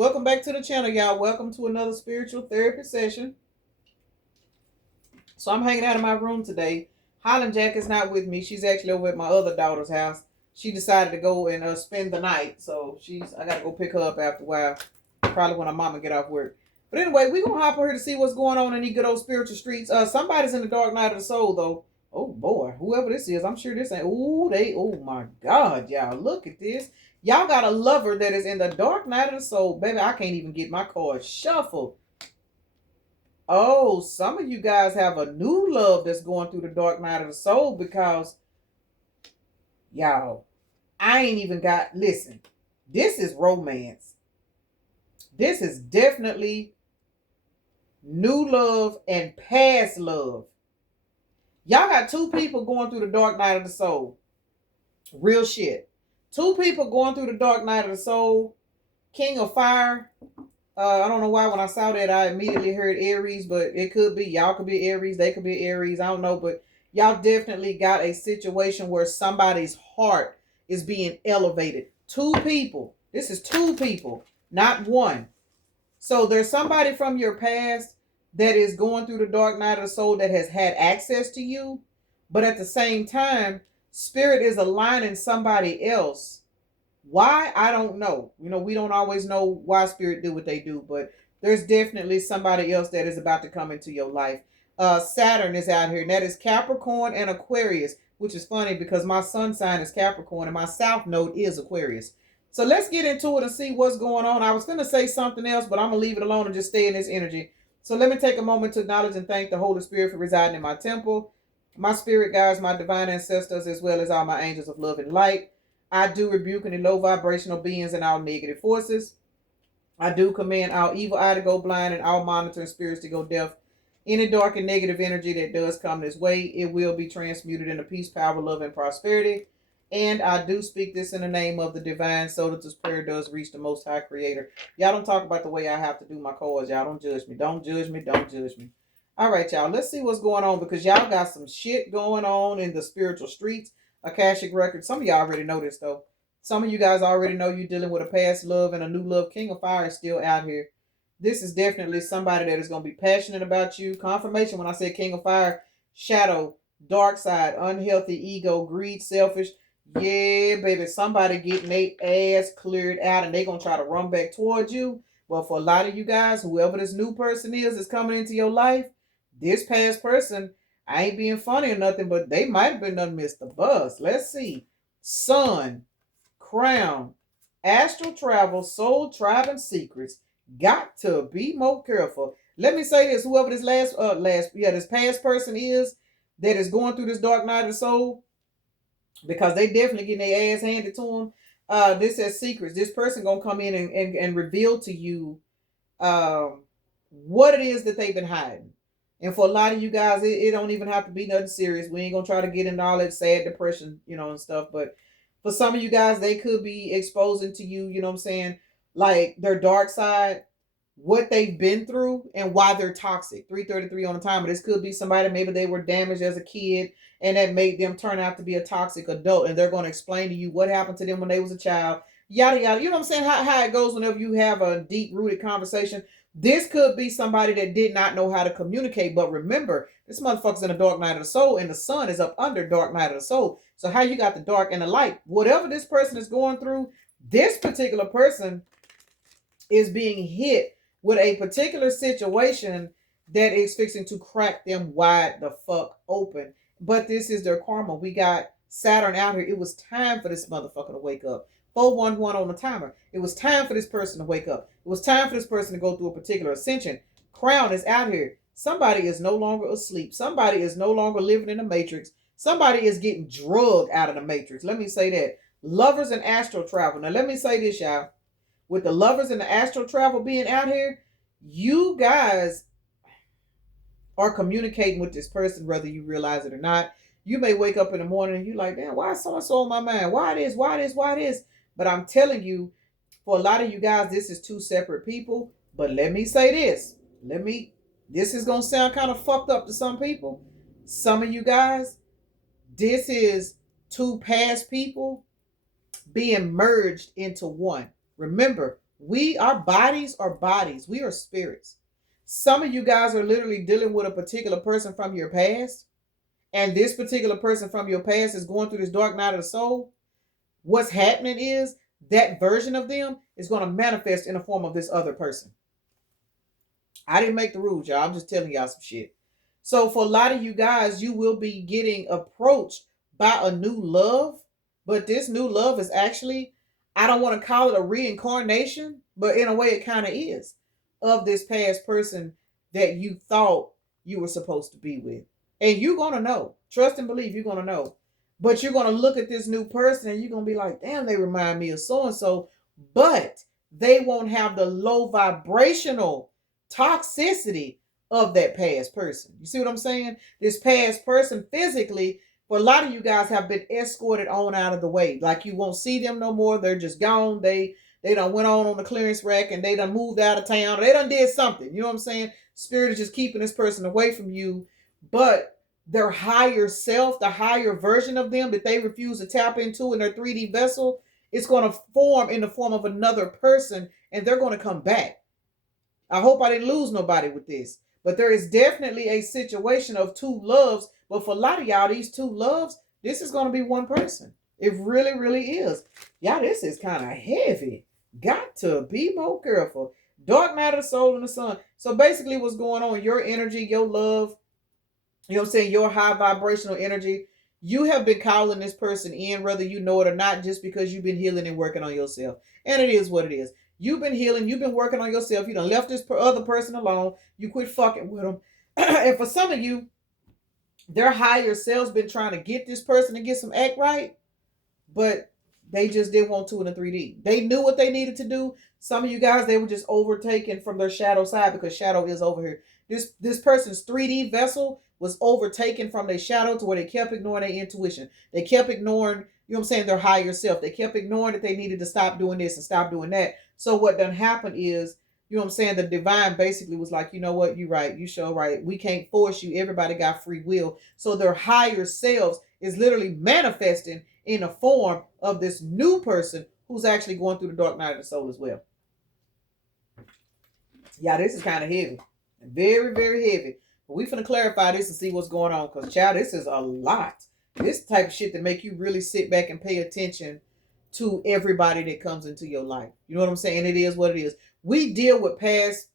Welcome back to the channel, y'all. Welcome to another spiritual therapy session. So I'm hanging out in my room today. Holland Jack is not with me. She's actually over at my other daughter's house. She decided to go and spend the night. So I gotta go pick her up after a while. Probably when her mama get off work. But anyway, we gonna hop over here to see what's going on in these good old spiritual streets. Somebody's in the dark night of the soul though. Oh boy, whoever this is, I'm sure this ain't. Oh my God, y'all, look at this. Y'all got a lover that is in the dark night of the soul. Baby, I can't even get my cards shuffled. Oh, some of you guys have a new love that's going through the dark night of the soul because, y'all, I ain't even got, listen, this is romance. This is definitely new love and past love. Y'all got two people going through the dark night of the soul. Real shit. Two people going through the dark night of the soul. King of Fire. I don't know why when I saw that I immediately heard Aries, but it could be. Y'all could be Aries. They could be Aries. I don't know, but y'all definitely got a situation where somebody's heart is being elevated. Two people. This is two people, not one. So there's somebody from your past that is going through the dark night of the soul that has had access to you, but at the same time, spirit is aligning somebody else. Why? I don't know. We don't always know why spirit do what they do, but there's definitely somebody else that is about to come into your life. Saturn is out here, and that is Capricorn and Aquarius, which is funny because my sun sign is Capricorn and my south node is Aquarius. So let's get into it and see what's going on. I was going to say something else, but I'm going to leave it alone and just stay in this energy. So let me take a moment to acknowledge and thank the Holy Spirit for residing in my temple, my spirit guides, my divine ancestors, as well as all my angels of love and light. I do rebuke any low vibrational beings and all negative forces. I do command all evil eye to go blind and all monitoring spirits to go deaf. Any dark and negative energy that does come this way, it will be transmuted into peace, power, love, and prosperity. And I do speak this in the name of the divine, so that this prayer does reach the Most High Creator. Y'all don't talk about the way I have to do my cards. Y'all don't judge me. Don't judge me. Don't judge me. All right, y'all. Let's see what's going on because y'all got some shit going on in the spiritual streets. Akashic Records. Some of y'all already know this, though. Some of you guys already know you're dealing with a past love and a new love. King of Fire is still out here. This is definitely somebody that is going to be passionate about you. Confirmation when I say King of Fire, shadow, dark side, unhealthy ego, greed, selfish. Yeah, baby, somebody getting their ass cleared out and they going to try to run back towards you. Well, for a lot of you guys, whoever this new person is that's coming into your life, this past person, I ain't being funny or nothing, but they might have been done missed the bus. Let's see. Sun, Crown, Astral Travel, Soul, Tribe, and Secrets. Got to be more careful. Let me say this: whoever this this past person is that is going through this dark night of the soul, because they definitely getting their ass handed to them. This says secrets. This person gonna come in and reveal to you what it is that they've been hiding. And for a lot of you guys, it don't even have to be nothing serious. We ain't gonna try to get into all that sad depression, and stuff. But for some of you guys, they could be exposing to you, you know what I'm saying, like their dark side, what they've been through, and why they're toxic. 333 on the timer. This could be somebody, maybe they were damaged as a kid, and that made them turn out to be a toxic adult. And they're going to explain to you what happened to them when they was a child. Yada, yada. You know what I'm saying? How it goes whenever you have a deep-rooted conversation. This could be somebody that did not know how to communicate. But remember, this motherfucker's in the dark night of the soul, and the sun is up under dark night of the soul. So how you got the dark and the light? Whatever this person is going through, this particular person is being hit with a particular situation that is fixing to crack them wide the fuck open. But this is their karma. We got Saturn out here. It was time for this motherfucker to wake up. 411 on the timer. It was time for this person to wake up. It was time for this person to go through a particular ascension. Crown is out here. Somebody is no longer asleep. Somebody is no longer living in the matrix. Somebody is getting drugged out of the matrix. Let me say that. Lovers and astral travel. Now let me say this, y'all. With the lovers and the astral travel being out here, you guys are communicating with this person, whether you realize it or not. You may wake up in the morning and you're like, damn, why is so-and-so on my mind? Why this? Why this? Why this? But I'm telling you, for a lot of you guys, this is two separate people. But let me say this. This is going to sound kind of fucked up to some people. Some of you guys, this is two past people being merged into one. Remember, Our bodies are bodies. We are spirits. Some of you guys are literally dealing with a particular person from your past, and this particular person from your past is going through this dark night of the soul. What's happening is that version of them is going to manifest in the form of this other person. I didn't make the rules, y'all. I'm just telling y'all some shit. So for a lot of you guys, you will be getting approached by a new love, but this new love is actually, I don't want to call it a reincarnation, but in a way it kind of is, of this past person that you thought you were supposed to be with. And you're going to know. Trust and believe you're going to know. But you're going to look at this new person and you're going to be like, damn, they remind me of so-and-so. But they won't have the low vibrational toxicity of that past person. You see what I'm saying? This past person physically, for a lot of you guys, have been escorted on out of the way. Like you won't see them no more. They're just gone. They done went on the clearance rack and they done moved out of town. They done did something. You know what I'm saying? Spirit is just keeping this person away from you. But their higher self, the higher version of them that they refuse to tap into in their 3D vessel, it's going to form in the form of another person and they're going to come back. I hope I didn't lose nobody with this. But there is definitely a situation of two loves. But for a lot of y'all, these two loves, this is going to be one person. It really, really is. Y'all, this is kind of heavy. Got to be more careful. Dark night of the soul and the sun. So basically what's going on, your energy, your love, you know what I'm saying, your high vibrational energy, you have been calling this person in, whether you know it or not, just because you've been healing and working on yourself. And it is what it is. You've been healing. You've been working on yourself. You done left this other person alone. You quit fucking with them. And for some of you, their higher selves been trying to get this person to get some act right, but they just didn't want to in the 3D. They knew what they needed to do. Some of you guys, they were just overtaken from their shadow side because shadow is over here. This person's 3D vessel was overtaken from their shadow to where they kept ignoring their intuition. They kept ignoring, you know what I'm saying, their higher self. They kept ignoring that they needed to stop doing this and stop doing that. So what done happened is, you know what I'm saying, the divine basically was like, you know what, you right, you sure right. We can't force you. Everybody got free will. So their higher selves is literally manifesting in a form of this new person who's actually going through the dark night of the soul as well. Yeah, this is kind of heavy. Very, very heavy. But we finna clarify this and see what's going on. Because, child, this is a lot. This type of shit that make you really sit back and pay attention to everybody that comes into your life. You know what I'm saying? It is what it is. We deal with past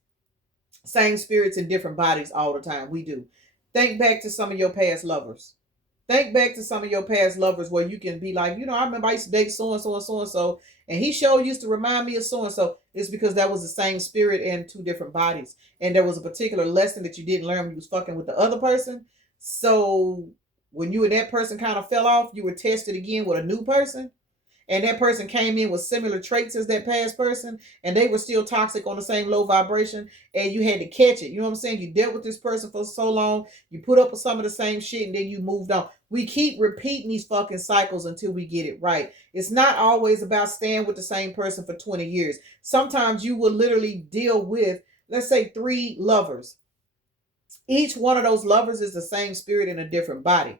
same spirits in different bodies all the time. We do. Think back to some of your past lovers. Think back to some of your past lovers where you can be like, you know, I remember I used to date so-and-so and so-and-so, and he sure used to remind me of so-and-so. It's because that was the same spirit in two different bodies. And there was a particular lesson that you didn't learn when you was fucking with the other person. So when you and that person kind of fell off, you were tested again with a new person. And that person came in with similar traits as that past person, and they were still toxic on the same low vibration, and you had to catch it. You know what I'm saying? You dealt with this person for so long, you put up with some of the same shit, and then you moved on. We keep repeating these fucking cycles until we get it right. It's not always about staying with the same person for 20 years. Sometimes you will literally deal with, let's say, 3 lovers. Each one of those lovers is the same spirit in a different body.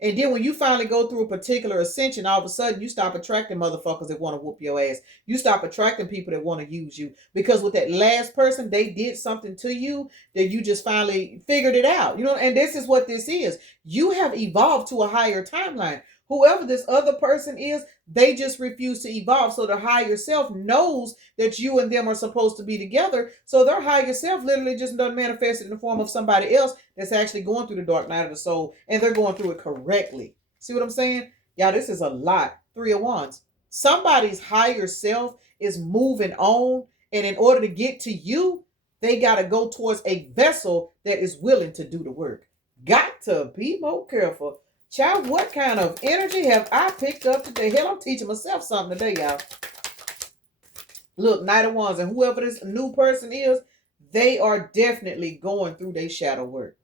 And then when you finally go through a particular ascension, all of a sudden you stop attracting motherfuckers that want to whoop your ass. You stop attracting people that want to use you. Because with that last person, they did something to you that you just finally figured it out. You know, and this is what this is. You have evolved to a higher timeline. Whoever this other person is, they just refuse to evolve. So the higher self knows that you and them are supposed to be together. So their higher self literally just doesn't manifest it in the form of somebody else that's actually going through the dark night of the soul. And they're going through it correctly. See what I'm saying? Yeah, this is a lot. 3 of Wands. Somebody's higher self is moving on. And in order to get to you, they got to go towards a vessel that is willing to do the work. Got to be more careful. Child, what kind of energy have I picked up today? Hell, I'm teaching myself something today, y'all. Look, Knight of Wands, and whoever this new person is, they are definitely going through their shadow work.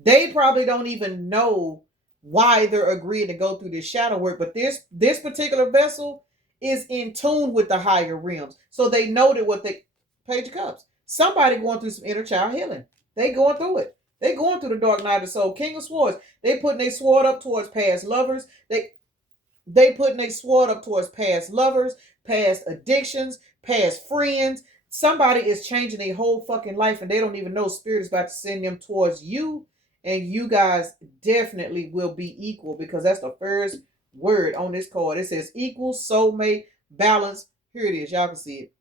They probably don't even know why they're agreeing to go through this shadow work, but this particular vessel is in tune with the higher realms. So they know that what they, Page of Cups, somebody going through some inner child healing. They going through it. They going through the dark night of the soul. King of Swords. They putting their sword up towards past lovers. They putting their sword up towards past lovers, past addictions, past friends. Somebody is changing their whole fucking life and they don't even know spirit is about to send them towards you. And you guys definitely will be equal because that's the first word on this card. It says equal, soulmate, balance. Here it is. Y'all can see it.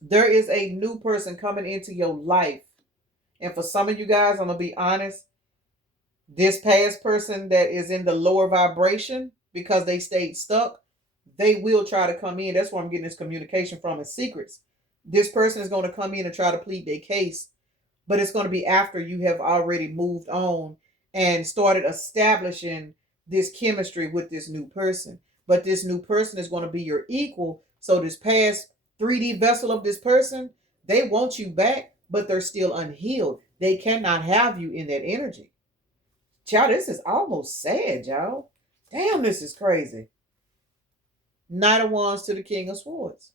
There is a new person coming into your life. And for some of you guys, I'm going to be honest, this past person that is in the lower vibration because they stayed stuck, they will try to come in. That's where I'm getting this communication from in secrets. This person is going to come in and try to plead their case, but it's going to be after you have already moved on and started establishing this chemistry with this new person. But this new person is going to be your equal. So this past 3D vessel of this person, they want you back, but they're still unhealed. They cannot have you in that energy. Child, this is almost sad, y'all. Damn, this is crazy. Knight of Wands to the King of Swords.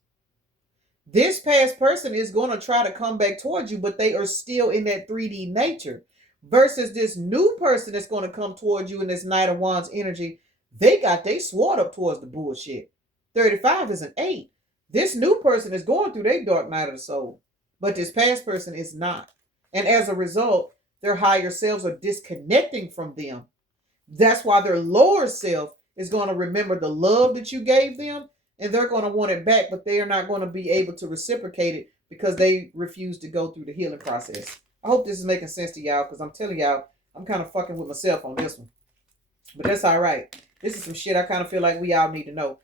This past person is going to try to come back towards you, but they are still in that 3D nature. Versus this new person that's going to come towards you in this Knight of Wands energy, they sword up towards the bullshit. 35 is an 8. This new person is going through their dark night of the soul, but this past person is not. And as a result, their higher selves are disconnecting from them. That's why their lower self is going to remember the love that you gave them, and they're going to want it back, but they are not going to be able to reciprocate it because they refuse to go through the healing process. I hope this is making sense to y'all because I'm telling y'all, I'm kind of fucking with myself on this one. But that's all right. This is some shit I kind of feel like we all need to know.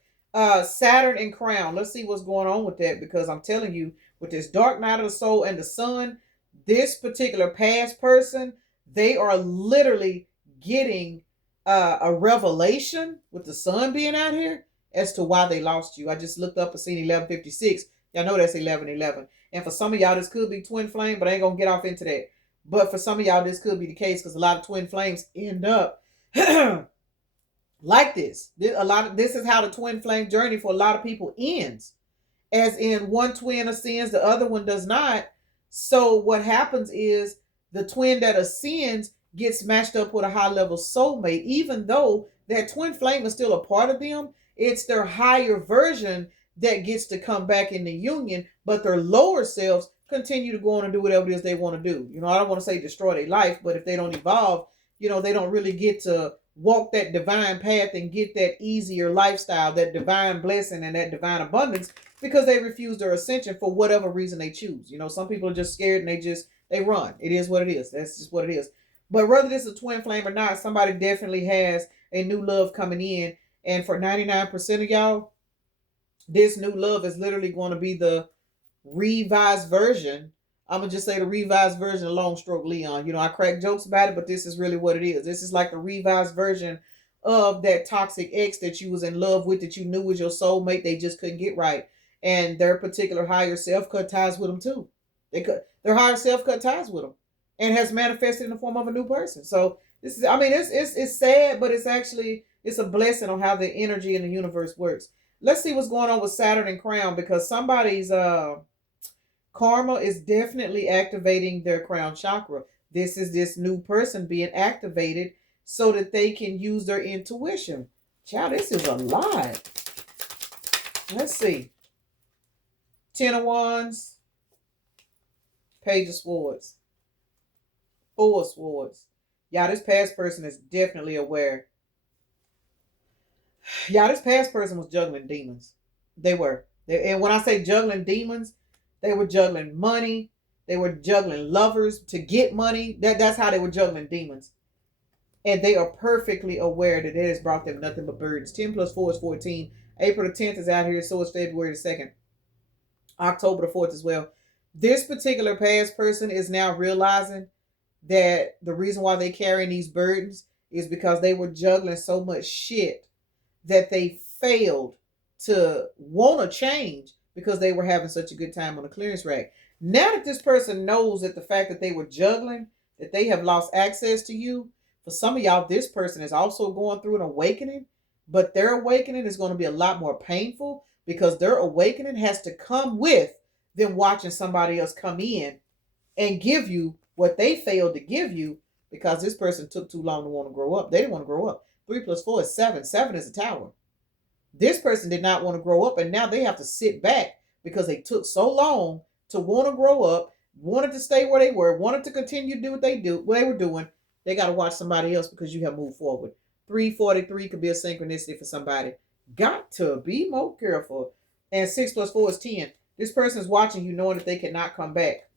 Saturn and Crown. Let's see what's going on with that because I'm telling you, with this dark night of the soul and the sun, this particular past person, they are literally getting a revelation with the sun being out here as to why they lost you. I just looked up and seen 1156. Y'all know that's 1111. And for some of y'all, this could be twin flame, but I ain't going to get off into that. But for some of y'all, this could be the case because a lot of twin flames end up like this. This is how the twin flame journey for a lot of people ends. As in one twin ascends, the other one does not. So what happens is the twin that ascends gets matched up with a high level soulmate, even though that twin flame is still a part of them. It's their higher version that gets to come back in the union, but their lower selves continue to go on and do whatever it is they want to do. You know, I don't want to say destroy their life, but if they don't evolve, you know, they don't really get to walk that divine path and get that easier lifestyle, that divine blessing and that divine abundance because they refuse their ascension for whatever reason they choose. You know, some people are just scared and they run. It is what it is. That's just what it is. But whether this is a twin flame or not, somebody definitely has a new love coming in. And for 99% of y'all, this new love is literally going to be the revised version. I'm going to just say the revised version of Long Stroke Leon. You know, I crack jokes about it, but this is really what it is. This is like the revised version of that toxic ex that you was in love with, that you knew was your soulmate. They just couldn't get right. And their particular higher self cut ties with them too. Their higher self cut ties with them and has manifested in the form of a new person. So this is, I mean, it's sad, but it's a blessing on how the energy in the universe works. Let's see what's going on with Saturn and Crown because somebody's karma is definitely activating their crown chakra. This is this new person being activated so that they can use their intuition. Child, this is a lot. Let's see. 10 of Wands. Page of Swords. 4 of Swords. Y'all, this past person is definitely aware. Y'all, this past person was juggling demons. They were. And when I say juggling demons, they were juggling money. They were juggling lovers to get money. That's how they were juggling demons. And they are perfectly aware that it has brought them nothing but burdens. 10 plus 4 is 14. April the 10th is out here. So is February the 2nd. October the 4th as well. This particular past person is now realizing that the reason why they're carrying these burdens is because they were juggling so much shit that they failed to want to change because they were having such a good time on the clearance rack. Now that this person knows that the fact that they were juggling, that they have lost access to you, for some of y'all, this person is also going through an awakening, but their awakening is going to be a lot more painful because their awakening has to come with them watching somebody else come in and give you what they failed to give you because this person took too long to want to grow up. They didn't want to grow up. 3 plus 4 is 7. 7 is a tower. This person did not want to grow up, and now they have to sit back because they took so long to want to grow up, wanted to stay where they were, wanted to continue to do what they were doing. They got to watch somebody else because you have moved forward. 343 could be a synchronicity for somebody. Got to be more careful. And 6 plus 4 is 10. This person is watching you knowing that they cannot come back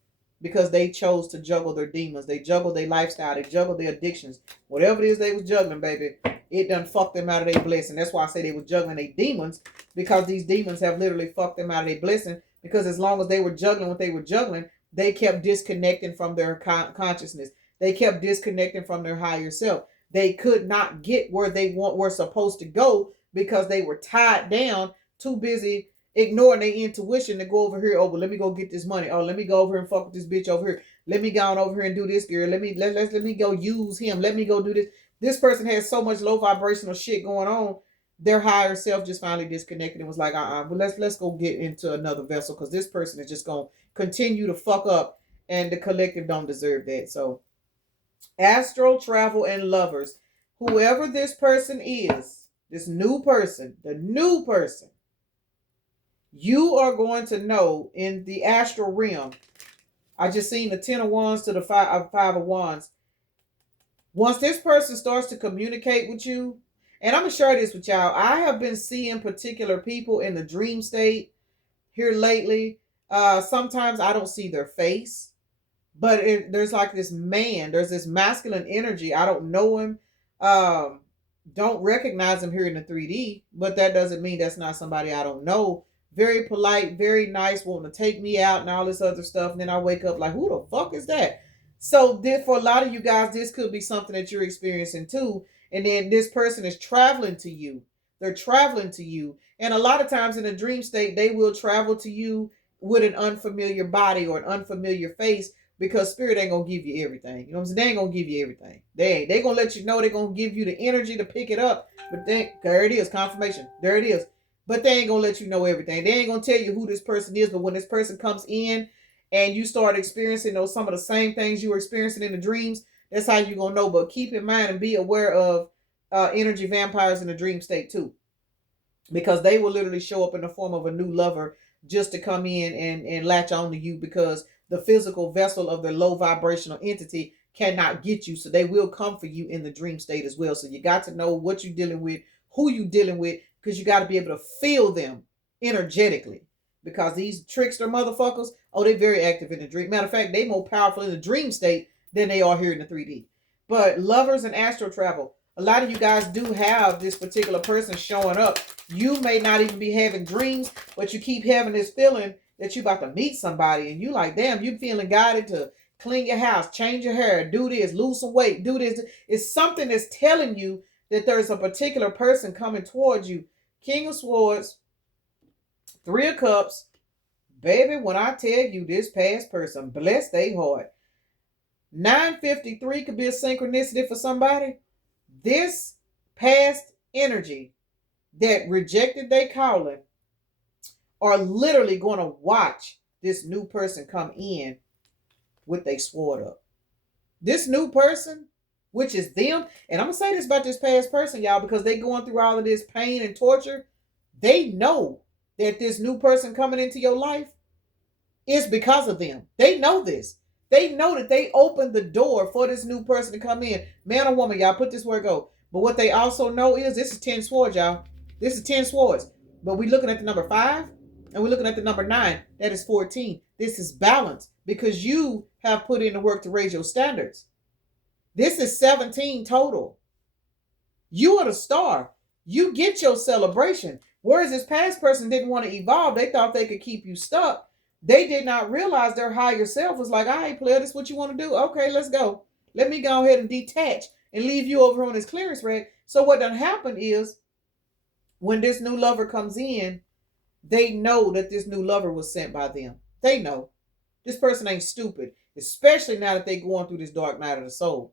because they chose to juggle their demons. They juggle their lifestyle. They juggle their addictions. Whatever it is they was juggling, baby, it done fucked them out of their blessing. That's why I say they were juggling their demons, because these demons have literally fucked them out of their blessing, because as long as they were juggling what they were juggling, they kept disconnecting from their consciousness. They kept disconnecting from their higher self. They could not get where they were supposed to go because they were tied down, too busy ignoring their intuition to go over here. Oh, well, let me go get this money. Oh, let me go over here and fuck with this bitch over here. Let me go on over here and do this, girl. Let me go use him. Let me go do this. This person has so much low vibrational shit going on. Their higher self just finally disconnected and was like, but let's go get into another vessel, because this person is just gonna continue to fuck up, and the collective don't deserve that. So, astral travel and lovers, whoever this person is, this new person, the new person, you are going to know in the astral realm. I just seen the 10 of Wands to the 5 of Wands. Once this person starts to communicate with you, and I'm going to share this with y'all. I have been seeing particular people in the dream state here lately. Sometimes I don't see their face, but there's like this man, there's this masculine energy. I don't know him. Don't recognize him here in the 3D, but that doesn't mean that's not somebody I don't know. Very polite, very nice, wanting to take me out and all this other stuff. And then I wake up like, who the fuck is that? So for a lot of you guys, this could be something that you're experiencing too. And then this person is traveling to you. They're traveling to you. And a lot of times in a dream state, they will travel to you with an unfamiliar body or an unfamiliar face, because spirit ain't going to give you everything. You know what I'm saying? They ain't going to give you everything. They going to let you know. They're going to give you the energy to pick it up. But then, there it is, confirmation. There it is. But they ain't going to let you know everything. They ain't going to tell you who this person is. But when this person comes in and you start experiencing some of the same things you were experiencing in the dreams, that's how you're going to know. But keep in mind and be aware of energy vampires in the dream state too. Because they will literally show up in the form of a new lover just to come in and latch on to you, because the physical vessel of the low vibrational entity cannot get you. So they will come for you in the dream state as well. So you got to know what you're dealing with, who you're dealing with, because you got to be able to feel them energetically. Because these trickster motherfuckers, they're very active in the dream. Matter of fact, they're more powerful in the dream state than they are here in the 3D. But lovers and astral travel, a lot of you guys do have this particular person showing up. You may not even be having dreams, but you keep having this feeling that you're about to meet somebody. And you like, damn, you feeling guided to clean your house, change your hair, do this, lose some weight, do this. It's something that's telling you that there's a particular person coming towards you. King of Swords, 3 of Cups. Baby, when I tell you this past person, bless their heart. 953 could be a synchronicity for somebody. This past energy that rejected their calling are literally going to watch this new person come in with their sword up. This new person, which is them, and I'm going to say this about this past person, y'all, because they going through all of this pain and torture. They know that this new person coming into your life is because of them. They know this. They know that they opened the door for this new person to come in. Man or woman, y'all, put this where it go. But what they also know is this is 10 swords, y'all. This is 10 swords. But we're looking at the number 5 and we're looking at the number 9. That is 14. This is balance because you have put in the work to raise your standards. This is 17 total. You are the star. You get your celebration. Whereas this past person didn't want to evolve. They thought they could keep you stuck. They did not realize their higher self was like, all right, player, this is what you want to do. Okay, let's go. Let me go ahead and detach and leave you over on this clearance rack. So what done happened is when this new lover comes in, they know that this new lover was sent by them. They know. This person ain't stupid, especially now that they're going through this dark night of the soul.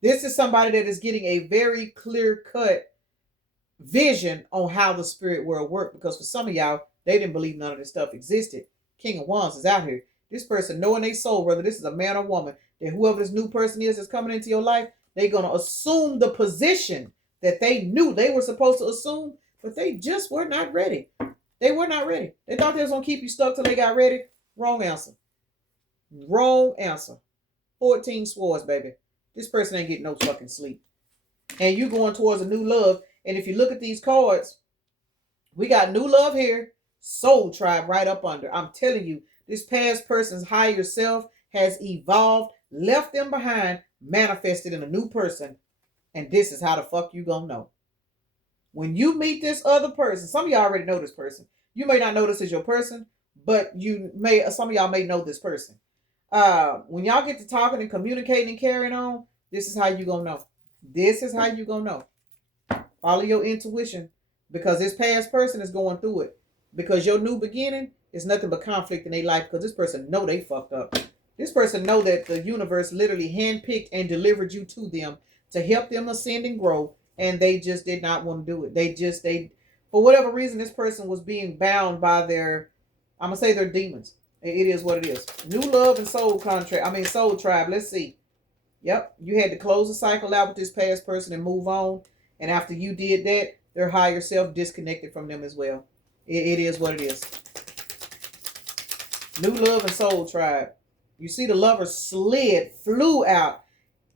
This is somebody that is getting a very clear-cut vision on how the spirit world works. Because for some of y'all, they didn't believe none of this stuff existed. King of Wands is out here. This person knowing their soul, whether this is a man or woman, that whoever this new person is that's coming into your life, they're going to assume the position that they knew they were supposed to assume, but they just were not ready. They were not ready. They thought they was going to keep you stuck till they got ready. Wrong answer. Wrong answer. 14 swords, baby. This person ain't getting no fucking sleep. And you going towards a new love. And if you look at these cards, we got new love here. Soul tribe right up under. I'm telling you, this past person's higher self has evolved, left them behind, manifested in a new person. And this is how the fuck you gonna know. When you meet this other person, some of y'all already know this person. You may not know this is your person, but some of y'all may know this person. When y'all get to talking and communicating and carrying on, this is how you gonna know. This is how you gonna know. Follow your intuition, because this past person is going through it. Because your new beginning is nothing but conflict in their life, because this person know they fucked up. This person know that the universe literally handpicked and delivered you to them to help them ascend and grow, and they just did not want to do it. They for whatever reason, this person was being bound by their demons. It is what it is. New love and soul soul tribe. Let's see. Yep, you had to close the cycle out with this past person and move on. And after you did that, their higher self disconnected from them as well. It is what it is. New love and soul tribe. You see the lover flew out.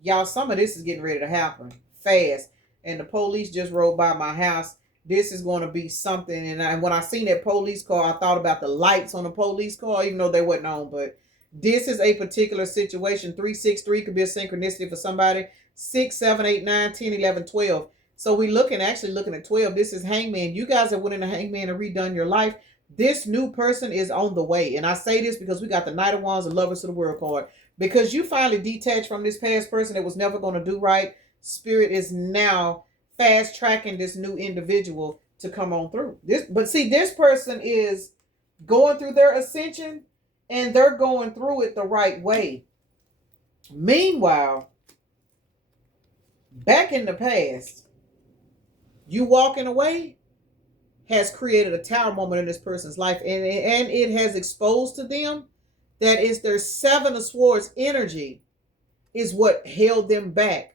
Y'all, some of this is getting ready to happen fast. And the police just rode by my house. This is going to be something. And when I seen that police car, I thought about the lights on the police car, even though they wasn't on. But this is a particular situation. 363 could be a synchronicity for somebody. 6, 7, 8, 9, 10, 11, 12. So we actually looking at 12. This is Hangman. You guys have went into Hangman and redone your life. This new person is on the way. And I say this because we got the Knight of Wands and Lovers to the World card. Because you finally detached from this past person that was never going to do right. Spirit is now fast tracking this new individual to come on through. This person is going through their ascension, and they're going through it the right way. Meanwhile, back in the past, you walking away has created a tower moment in this person's life, and it has exposed to them that is their Seven of Swords energy is what held them back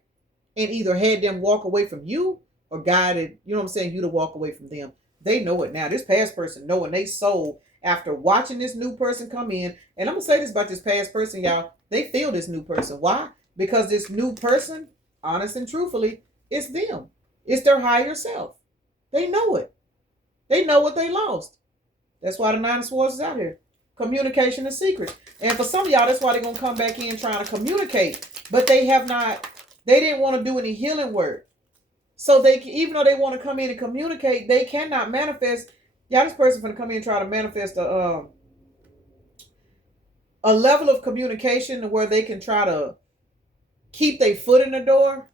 and either had them walk away from you or guided, you know what I'm saying, you to walk away from them. They know it now. This past person knowing they soul after watching this new person come in. And I'm going to say this about this past person, y'all. They feel this new person. Why? Because this new person, honest and truthfully, it's them. It's their higher self. They know it. They know what they lost. That's why the Nine of Swords is out here. Communication is secret. And for some of y'all, that's why they're going to come back in trying to communicate. But they didn't want to do any healing work. So even though they want to come in and communicate, they cannot manifest. Yeah, this person going to come in and try to manifest a level of communication where they can try to keep their foot in the door.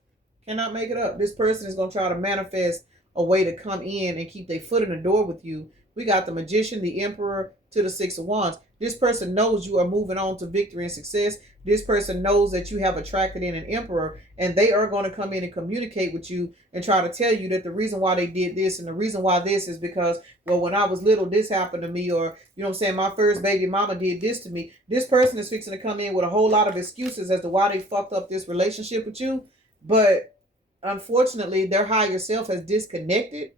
Cannot make it up. This person is going to try to manifest a way to come in and keep their foot in the door with you. We got the Magician, the Emperor, to the Six of Wands. This person knows you are moving on to victory and success. This person knows that you have attracted in an Emperor, and they are going to come in and communicate with you and try to tell you that the reason why they did this and the reason why this is because, well, when I was little, this happened to me, or, you know what I'm saying, my first baby mama did this to me. This person is fixing to come in with a whole lot of excuses as to why they fucked up this relationship with you. But unfortunately, their higher self has disconnected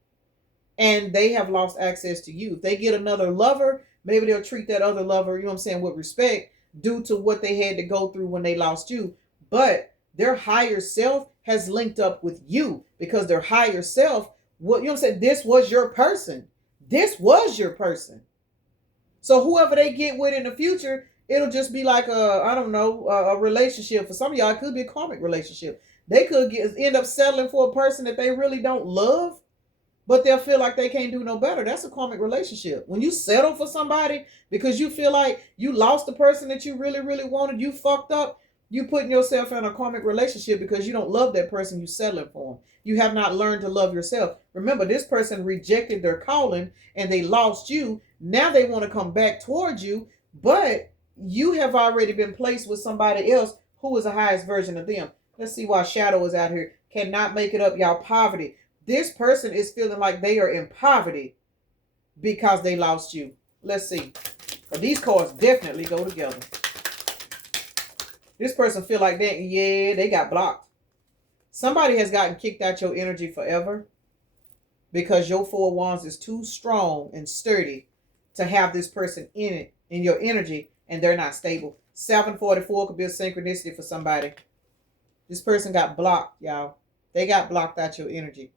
and they have lost access to you. If they get another lover, maybe they'll treat that other lover, you know what I'm saying, with respect due to what they had to go through when they lost you. But their higher self has linked up with you because their higher self, you know what I'm saying, this was your person. This was your person. So whoever they get with in the future, it'll just be like a relationship. For some of y'all, it could be a karmic relationship. They could end up settling for a person that they really don't love, but they'll feel like they can't do no better. That's a karmic relationship. When you settle for somebody because you feel like you lost the person that you really, really wanted, you fucked up, you putting yourself in a karmic relationship because you don't love that person, you settling for them. You have not learned to love yourself. Remember, this person rejected their calling and they lost you. Now they want to come back towards you, but you have already been placed with somebody else who is the highest version of them. Let's see why Shadow is out here. Cannot make it up, y'all. Poverty. This person is feeling like they are in poverty because they lost you. Let's see. But these cards definitely go together. This person feel like they got blocked. Somebody has gotten kicked out your energy forever. because your Four of Wands is too strong and sturdy to have this person in it, in your energy, and they're not stable. 744 could be a synchronicity for somebody. This person got blocked, y'all. They got blocked out your energy.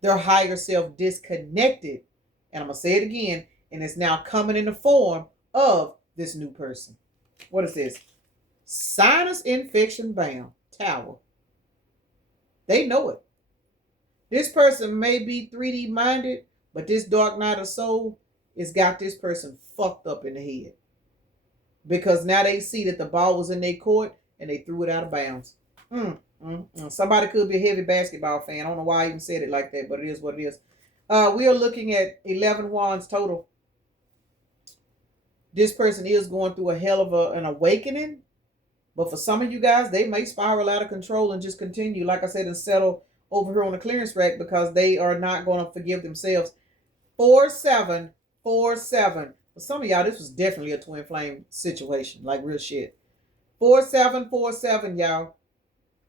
Their higher self disconnected. And I'm going to say it again. And it's now coming in the form of this new person. What is this? Sinus infection bound. Tower. They know it. This person may be 3D minded, but this dark night of soul has got this person fucked up in the head. Because now they see that the ball was in their court and they threw it out of bounds. Somebody could be a heavy basketball fan. I don't know why I even said it like that, but it is what it is. We are looking at 11 wands total. This person is going through a hell of an awakening. But for some of you guys, they may spiral out of control and just continue, like I said, and settle over here on the clearance rack because they are not going to forgive themselves. 4-7-4-7. For some of y'all, this was definitely a twin flame situation, like real shit. 4-7-4-7, y'all.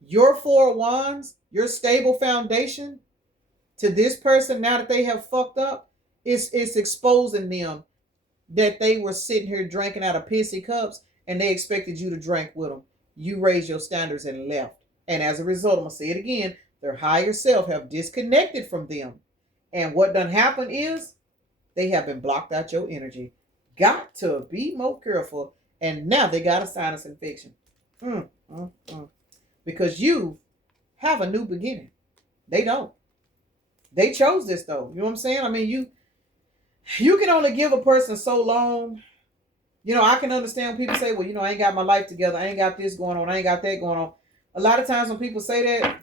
Your Four of Wands, your stable foundation to this person, now that they have fucked up, it's exposing them that they were sitting here drinking out of pissy cups and they expected you to drink with them. You raised your standards and left. And as a result, I'm going to say it again, their higher self have disconnected from them. And what done happened is they have been blocked out your energy. Got to be more careful. And now they got a sinus infection. Because you have a new beginning. They don't. They chose this though. You know what I'm saying? I mean, you can only give a person so long. You know, I can understand when people say, well, you know, I ain't got my life together. I ain't got this going on. I ain't got that going on. A lot of times when people say that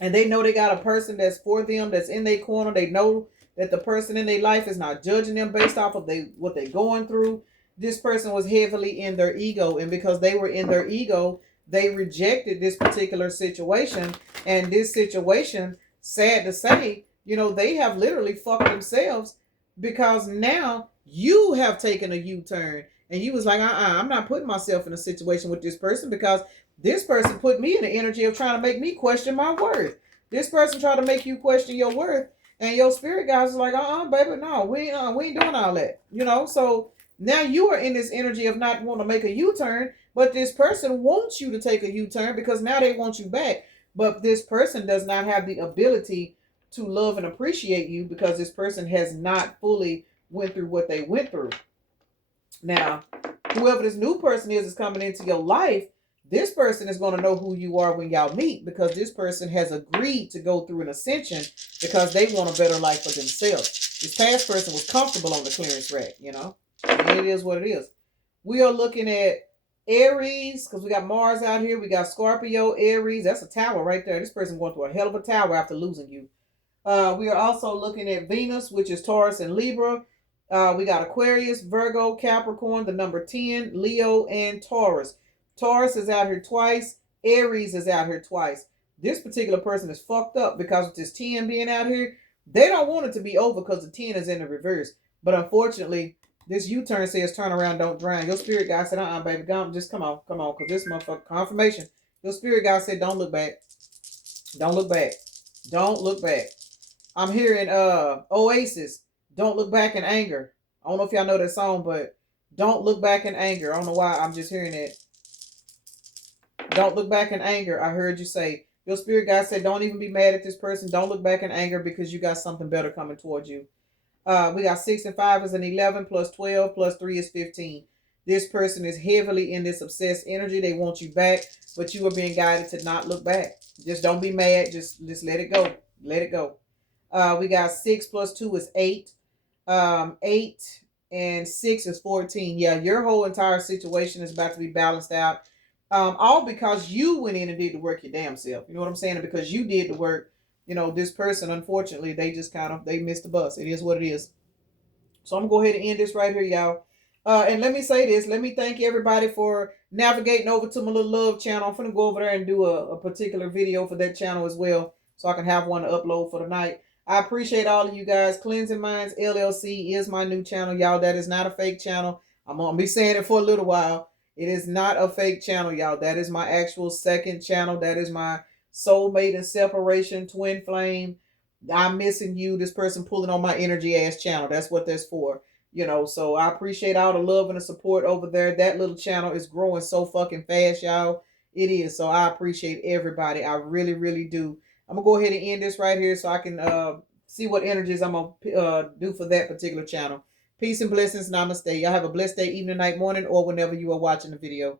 and they know they got a person that's for them, that's in their corner, they know that the person in their life is not judging them based off of what they're going through. This person was heavily in their ego. And because they were in their ego, they rejected this particular situation. And this situation, sad to say, you know, they have literally fucked themselves because now you have taken a U-turn. And you was like, I'm not putting myself in a situation with this person because this person put me in the energy of trying to make me question my worth. This person tried to make you question your worth. And your spirit guys is like, baby, no, we ain't doing all that. You know, so now you are in this energy of not wanting to make a U-turn, but this person wants you to take a U-turn because now they want you back. But this person does not have the ability to love and appreciate you because this person has not fully went through what they went through. Now, whoever this new person is coming into your life, this person is going to know who you are when y'all meet because this person has agreed to go through an ascension because they want a better life for themselves. This past person was comfortable on the clearance rack, you know. And it is what it is. We are looking at Aries because we got Mars out here. We got Scorpio, Aries. That's a tower right there. This person going through a hell of a tower after losing you. We are also looking at Venus, which is Taurus and Libra. We got Aquarius, Virgo, Capricorn, the number 10, Leo, and Taurus. Taurus is out here twice. Aries is out here twice. This particular person is fucked up because with this 10 being out here, they don't want it to be over because the 10 is in the reverse. But unfortunately, this U-turn says turn around, don't drown. Your spirit guy said, baby, just come on, because this motherfucker, confirmation. Your spirit guy said, don't look back. Don't look back. Don't look back. I'm hearing Oasis, don't look back in anger. I don't know if y'all know that song, but don't look back in anger. I don't know why I'm just hearing that. Don't look back in anger. I heard you say, your spirit guide said, don't even be mad at this person. Don't look back in anger because you got something better coming towards you. We got 6 and 5 is an 11 plus 12 plus 3 is 15. This person is heavily in this obsessed energy. They want you back, but you are being guided to not look back. Just don't be mad. Just let it go. Let it go. We got 6 plus 2 is 8. 8 and 6 is 14. Yeah, your whole entire situation is about to be balanced out. All because you went in and did the work your damn self. You know what I'm saying? And because you did the work, you know, this person, unfortunately, they just they missed the bus. It is what it is. So I'm going to go ahead and end this right here, y'all. And let me say this. Let me thank everybody for navigating over to my little love channel. I'm going to go over there and do a particular video for that channel as well, so I can have one to upload for the night. I appreciate all of you guys. Cleansing Minds LLC is my new channel, y'all. That is not a fake channel. I'm going to be saying it for a little while. It is not a fake channel, y'all. That is my actual second channel. That is my soulmate and separation twin flame I'm missing you. This person pulling on my energy ass channel. That's what that's for. You know, so I appreciate all the love and the support over there. That little channel is growing so fucking fast, y'all. It is. So I appreciate everybody. I really, really do. I'm gonna go ahead and end this right here so I can see what energies I'm gonna do for that particular channel. Peace and blessings. Namaste. Y'all have a blessed day, evening, night, morning, or whenever you are watching the video.